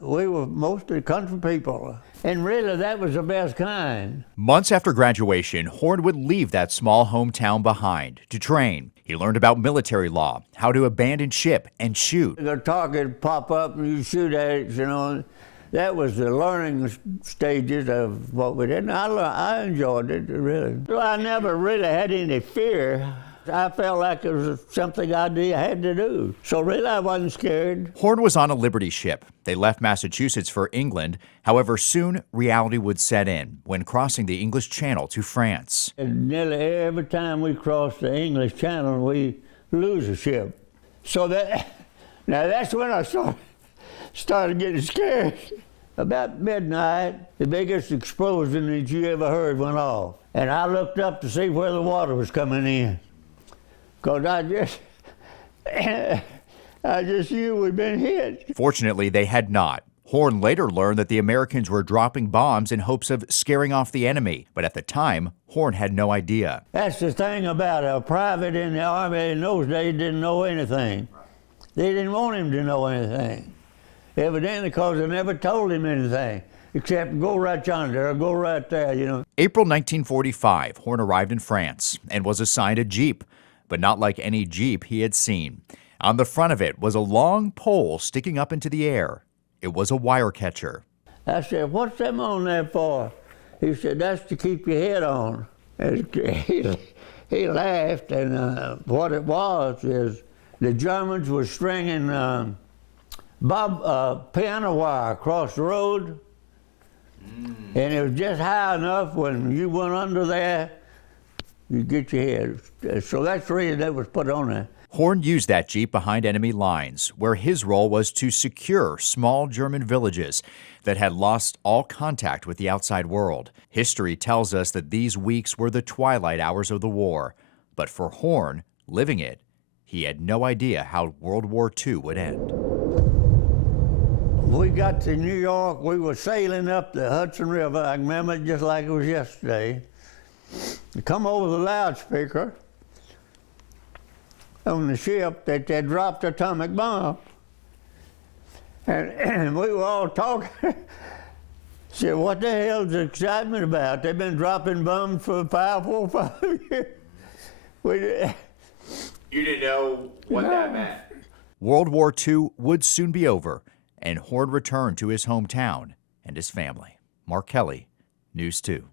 We were mostly country people, and really that was the best kind. Months after graduation, Horne would leave that small hometown behind to train. He learned about military law, how to abandon ship and shoot. The target would pop up and you shoot at it, you know. That was the learning stages of what we did. And I enjoyed it, really. I never really had any fear. I felt like it was something I had to do. So really, I wasn't scared. Horne was on a Liberty ship. They left Massachusetts for England. However, soon reality would set in when crossing the English Channel to France. And nearly every time we crossed the English Channel, we lose a ship. So that's when I started getting scared. About midnight, the biggest explosion that you ever heard went off. And I looked up to see where the water was coming in. Because I just knew we'd been hit. Fortunately, they had not. Horne later learned that the Americans were dropping bombs in hopes of scaring off the enemy. But at the time, Horne had no idea. That's the thing about a private in the Army in those days didn't know anything. They didn't want him to know anything. Evidently, because they never told him anything, except go right yonder or go right there, you know. April 1945, Horne arrived in France and was assigned a Jeep, but not like any Jeep he had seen. On the front of it was a long pole sticking up into the air. It was a wire catcher. I said, "What's them on there for?" He said, "That's to keep your head on." And he laughed, and what it was is the Germans were stringing piano wire across the road, and it was just high enough when you went under there, you get your head. So that's the reason that was put on there. Horne used that Jeep behind enemy lines, where his role was to secure small German villages that had lost all contact with the outside world. History tells us that these weeks were the twilight hours of the war. But for Horne, living it, he had no idea how World War II would end. We got to New York, we were sailing up the Hudson River. I remember it just like it was yesterday. We come over the loudspeaker on the ship that they dropped atomic bomb. And we were all talking. Said, what the hell is the excitement about? They've been dropping bombs for 5 years. You didn't know what that meant. World War II would soon be over, and Horne returned to his hometown and his family. Mark Kelly, News 2.